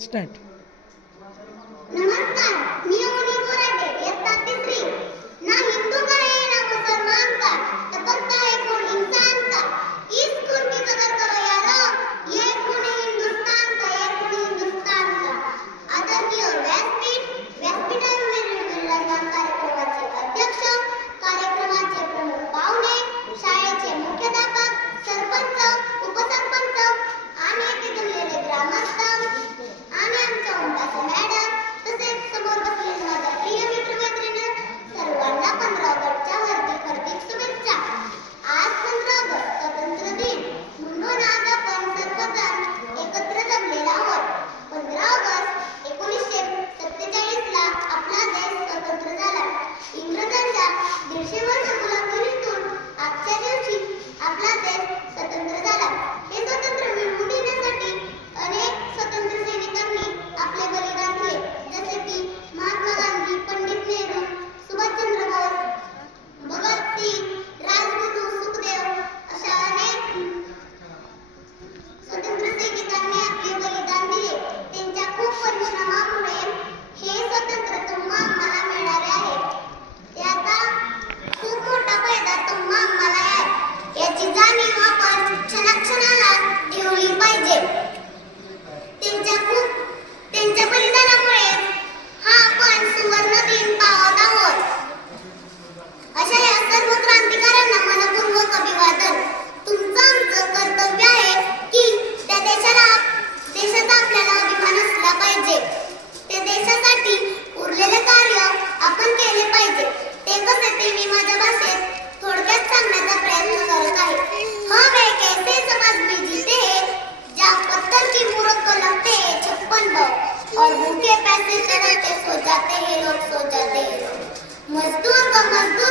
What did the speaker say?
Start नमस्कार Gracias. और भूखे पैसे चढ़ा के सो जाते हैं लोग, सो जाते हैं मजदूर का मजदूर